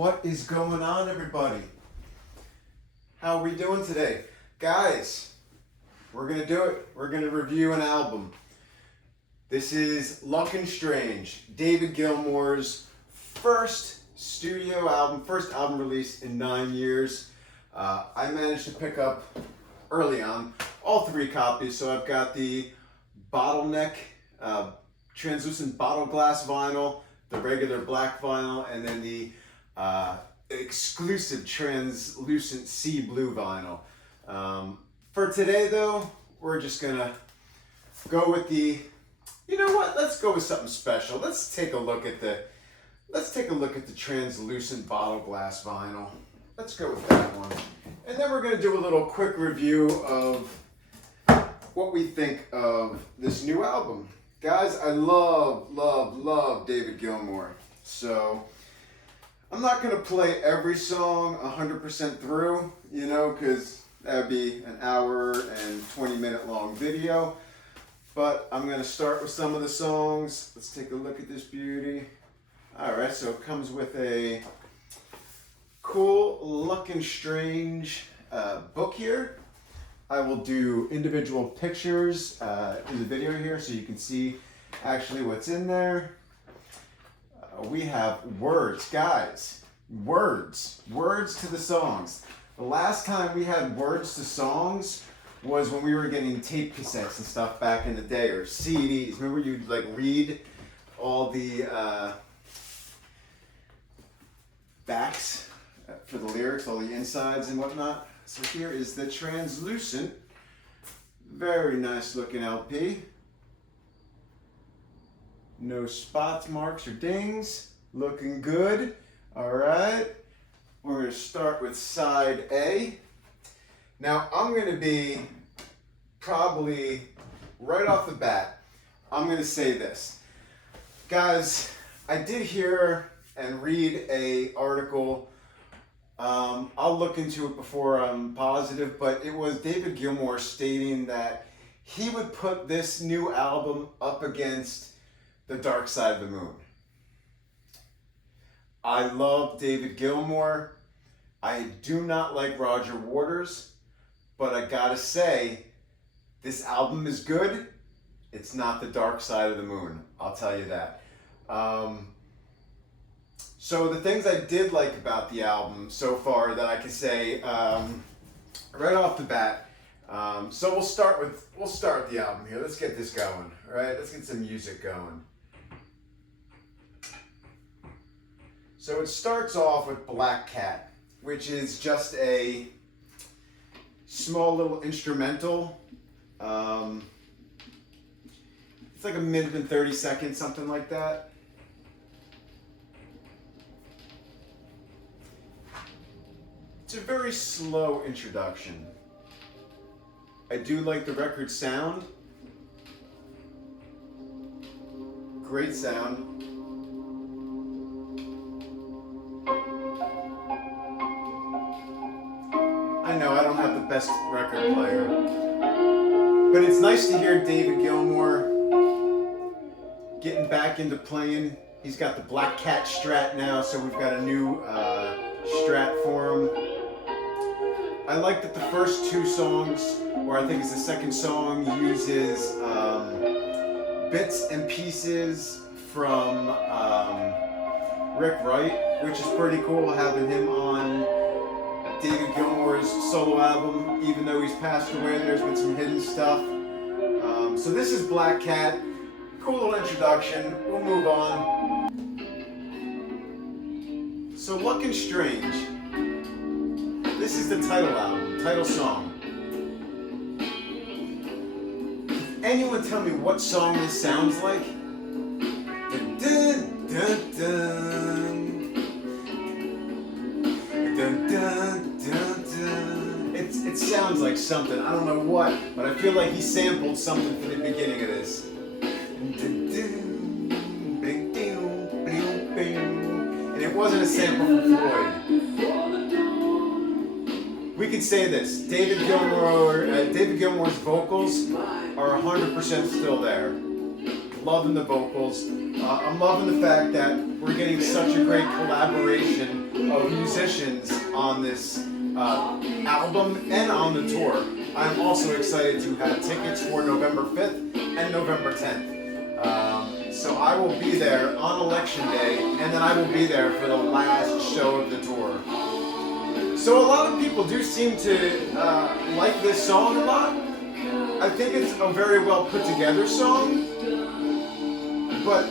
What is going on, everybody? How are we doing today? Guys, we're going to do it. We're going to review an album. This is Luckin' Strange, David Gilmour's first studio album, first album release in 9 years. I managed to pick up early on all 3 copies, so I've got the bottleneck translucent bottle glass vinyl, the regular black vinyl, and then the exclusive translucent sea blue vinyl. For today though, we're just gonna go with the, you know what, let's go with something special. Let's take a look at the translucent bottle glass vinyl. Let's go with that one. And then we're gonna do a little quick review of what we think of this new album. Guys, I love David Gilmour. So I'm not gonna play every song 100% through, you know, because that would be an hour and 20-minute long video. But I'm gonna start with some of the songs. Let's take a look at this beauty. All right, so it comes with a cool Luckin' Strange book here. I will do individual pictures in the video here so you can see actually what's in there. We have words, guys. Words to the songs. The last time we had words to songs was when we were getting tape cassettes and stuff back in the day, or CDs. Remember you'd like read all the backs for the lyrics, all the insides and whatnot. So here is the translucent, very nice looking LP. No spots, marks, or dings. Looking good. All right. We're going to start with side A. Now I'm going to be probably right off the bat, I'm going to say this. Guys, I did hear and read an article. I'll look into it before I'm positive, but it was David Gilmour stating that he would put this new album up against The Dark Side of the Moon. I love David Gilmour. I do not like Roger Waters, but I gotta say, this album is good. It's not The Dark Side of the Moon, I'll tell you that. So the things I did like about the album so far that I can say right off the bat. So we'll start with the album here. Let's get this going. All right, let's get some music going. So it starts off with Black Cat, which is just a small little instrumental. It's like 1 minute and 30 seconds, something like that. It's a very slow introduction. I do like the record sound. Great sound. I know I don't have the best record player, but it's nice to hear David Gilmour getting back into playing. He's got the Black Cat Strat now, so we've got a new Strat for him. I like that the first 2 songs, or I think it's the second song, uses bits and pieces from Rick Wright, which is pretty cool, having him on David Gilmour's solo album. Even though he's passed away, there's been some hidden stuff. So this is Black Cat. Cool little introduction. We'll move on. So Luckin' Strange. This is the title album, title song. Can anyone tell me what song this sounds like? Dun, dun, dun, dun. Dun, dun, dun, dun. It sounds like something, I don't know what, but I feel like he sampled something for the beginning of this. And it wasn't a sample from Floyd. We can say this, David Gilmour's vocals are 100% still there. loving the vocals. I'm loving the fact that we're getting such a great collaboration of musicians on this album and on the tour. I'm also excited to have tickets for November 5th and November 10th. So I will be there on election day, and then I will be there for the last show of the tour. So a lot of people do seem to like this song a lot. I think it's a very well put together song, but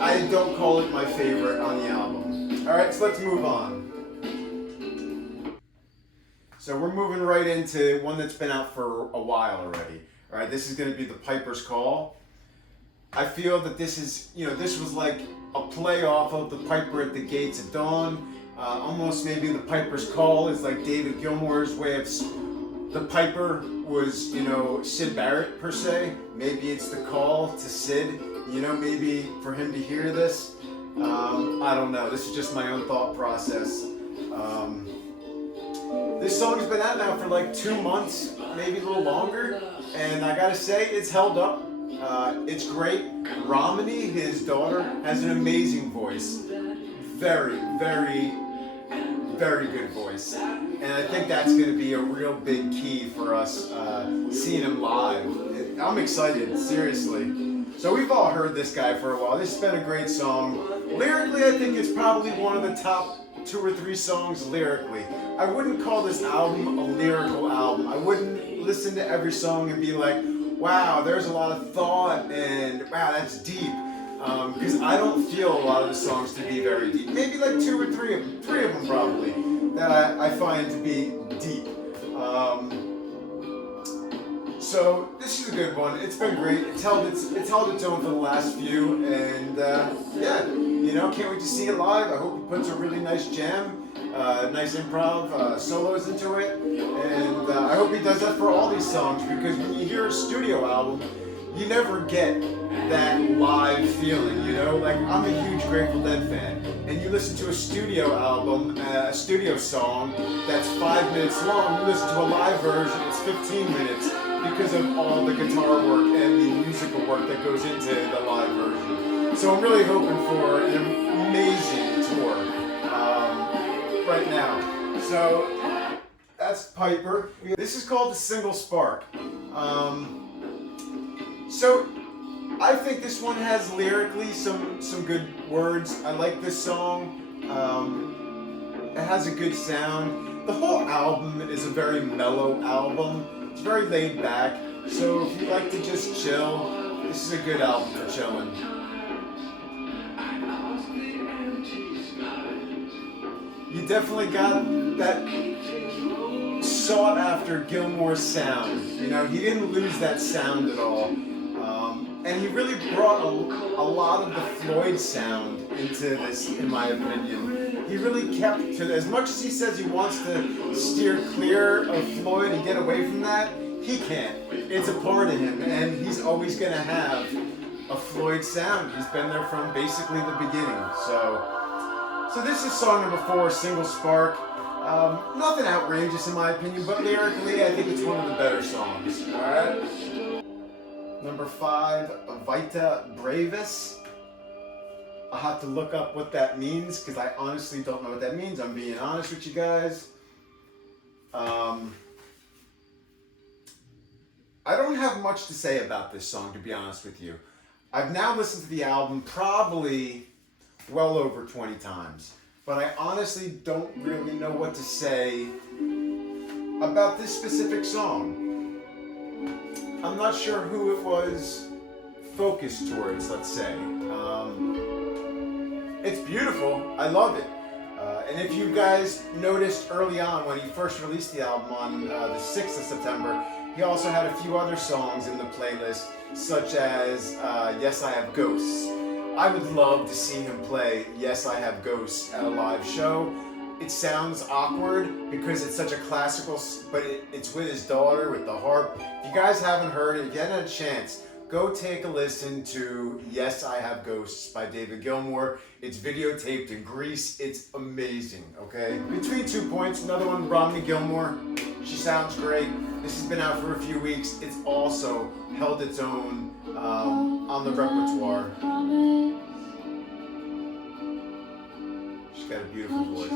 I don't call it my favorite on the album. Alright, so let's move on. So we're moving right into one that's been out for a while already. Alright, this is going to be The Piper's Call. I feel that this is, this was like a play off of The Piper at the Gates of Dawn. Almost maybe The Piper's Call is like David Gilmour's way of... The Piper was, Syd Barrett per se. Maybe it's the call to Syd, maybe for him to hear this. I don't know. This is just my own thought process. This song's been out now for like 2 months, maybe a little longer. And I gotta say, it's held up. It's great. Romany, his daughter, has an amazing voice. Very, very, very good voice. And I think that's going to be a real big key for us seeing him live. I'm excited, seriously. So we've all heard this guy for a while. This has been a great song. Lyrically, I think it's probably one of the top 2 or 3 songs lyrically. I wouldn't call this album a lyrical album. I wouldn't listen to every song and be like, wow, there's a lot of thought and wow, that's deep. Because I don't feel a lot of the songs to be very deep. Maybe like 2 or 3 of them, 3 of them probably, that I find to be deep. So this is a good one. It's been great. It's held its own for the last few, and yeah, can't wait to see it live. I hope he puts a really nice jam, nice improv solos into it, and I hope he does that for all these songs, because when you hear a studio album, you never get that live feeling, Like, I'm a huge Grateful Dead fan, and you listen to a studio album, a studio song that's 5 minutes long, you listen to a live version, it's 15 minutes, because of all the guitar work and the musical work that goes into the live version. So I'm really hoping for an amazing tour right now. So that's Piper. This is called The Single Spark. So I think this one has lyrically some good words. I like this song. It has a good sound. The whole album is a very mellow album. It's very laid back. So if you like to just chill, this is a good album for chilling. You definitely got that sought after Gilmour sound. He didn't lose that sound at all. And he really brought a lot of the Floyd sound into this, in my opinion. He really kept to, as much as he says he wants to steer clear of Floyd and get away from that, he can't. It's a part of him, and he's always going to have a Floyd sound. He's been there from basically the beginning. So this is song number 4, Single Spark. Nothing outrageous in my opinion, but lyrically I think it's one of the better songs. Alright? Number 5, Vita Brevis. I'll have to look up what that means, because I honestly don't know what that means. I'm being honest with you guys. I don't have much to say about this song, to be honest with you. I've now listened to the album probably well over 20 times, but I honestly don't really know what to say about this specific song. I'm not sure who it was focused towards, let's say. It's beautiful. I love it. And if you guys noticed early on when he first released the album on the 6th of September, he also had a few other songs in the playlist, such as Yes, I Have Ghosts. I would love to see him play Yes, I Have Ghosts at a live show. It sounds awkward because it's such a classical, but it's with his daughter, with the harp. If you guys haven't heard it, if you haven't had a chance, go take a listen to Yes, I Have Ghosts by David Gilmour. It's videotaped in Greece. It's amazing, okay? Between 2 points, another one, Romany Gilmour. She sounds great. This has been out for a few weeks. It's also held its own on the repertoire. She's got a beautiful voice.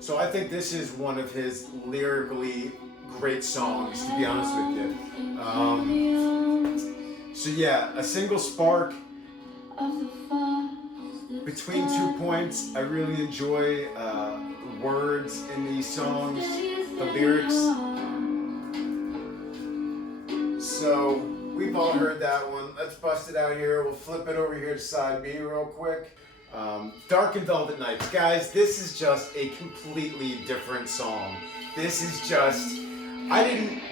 So I think this is one of his lyrically great songs, to be honest with you. So yeah, A Single Spark, Between 2 Points. I really enjoy the words in these songs, the lyrics. So we've all heard that one. Let's bust it out here. We'll flip it over here to side B real quick. Dark and Velvet Nights. Guys, this is just a completely different song. This is just,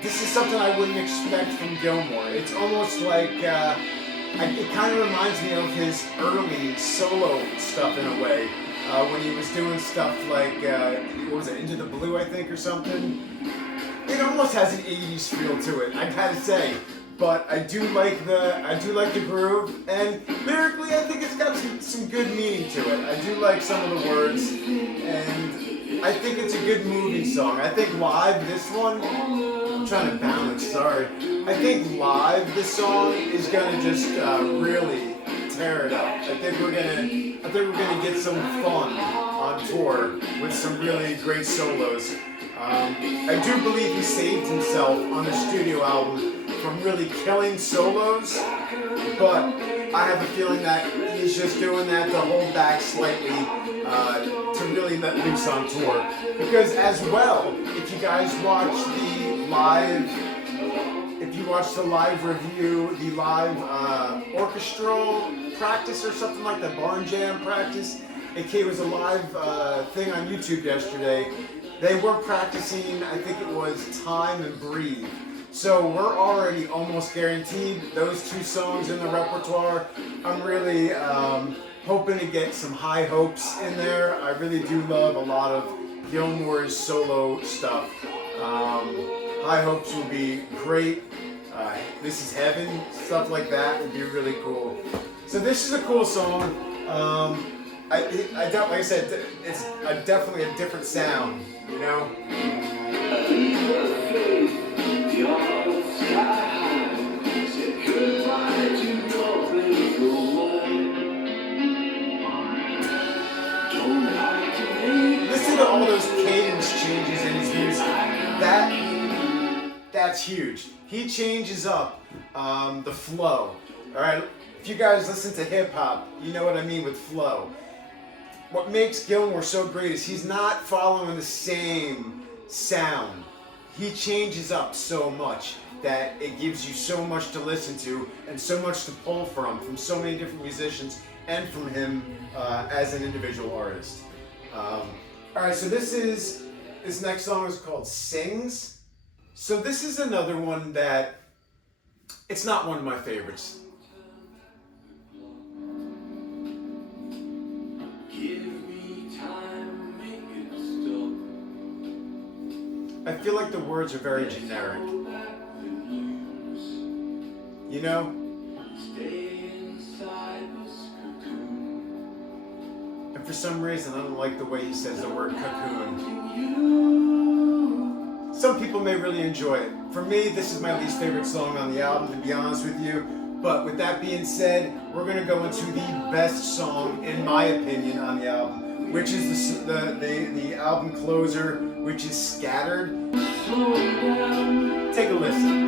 this is something I wouldn't expect from Gilmour. It's almost like, it kind of reminds me of his early solo stuff in a way. When he was doing stuff like, what was it, Into the Blue, I think, or something. It almost has an 80s feel to it, I gotta say. But I do like the groove, and lyrically I think it's got some good meaning to it. I do like some of the words, and I think it's a good moving song. I think live, this one, I'm trying to balance, sorry. I think live, this song is gonna just really tear it up. I think we're gonna get some fun on tour with some really great solos. I do believe he saved himself on the studio album from really killing solos, but I have a feeling that he's just doing that to hold back slightly to really let loose on tour. Because as well, if you guys watch the live review, the live orchestral practice or something like that, barn jam practice, it was a live thing on YouTube yesterday. They were practicing, I think it was Time and Breathe. So we're already almost guaranteed those two songs in the repertoire. I'm really hoping to get some high hopes in there. I really do love a lot of Gilmour's solo stuff. High hopes will be great. This Is Heaven, stuff like that would be really cool. So this is a cool song. Like I said, it's definitely a different sound, you know? Listen to all those cadence changes in his music. That's huge. He changes up the flow. All right, if you guys listen to hip hop, you know what I mean with flow. What makes Gilmour so great is he's not following the same sound. He changes up so much that it gives you so much to listen to and so much to pull from so many different musicians and from him as an individual artist. All right, so this next song is called Sings. So this is another one that, it's not one of my favorites. I feel like the words are very generic. You know? And for some reason, I don't like the way he says the word cocoon. Some people may really enjoy it. For me, this is my least favorite song on the album, to be honest with you. But with that being said, we're going to go into the best song, in my opinion, on the album, which is the album closer, which is Scattered. Take a listen.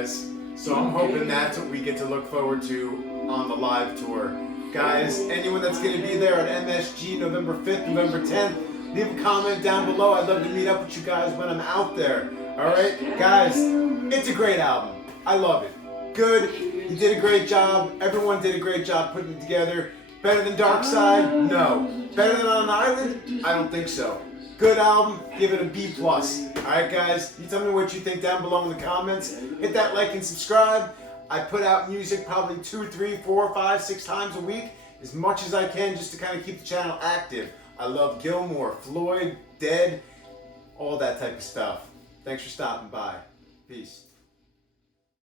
guys. So I'm hoping that's what we get to look forward to on the live tour. Guys, anyone that's going to be there at MSG November 5th, November 10th, leave a comment down below. I'd love to meet up with you guys when I'm out there. Alright, guys, it's a great album. I love it. Good. He did a great job. Everyone did a great job putting it together. Better than Dark Side? No. Better than On an Island? I don't think so. Good album. Give it a B+. Alright guys, you tell me what you think down below in the comments. Hit that like and subscribe. I put out music probably 2, 3, 4, 5, 6 times a week. As much as I can just to kind of keep the channel active. I love Gilmour, Floyd, Dead, all that type of stuff. Thanks for stopping by. Peace.